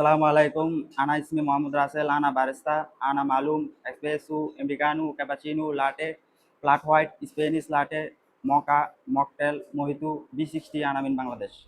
Assalamu alaikum. Ana ismi Mohammad Rasel. Ana barista. Ana malum, espresso, americano, cappuccino, latte, flat white, Spanish latte, mocha, mocktail, mojito, B60 ana min Bangladesh.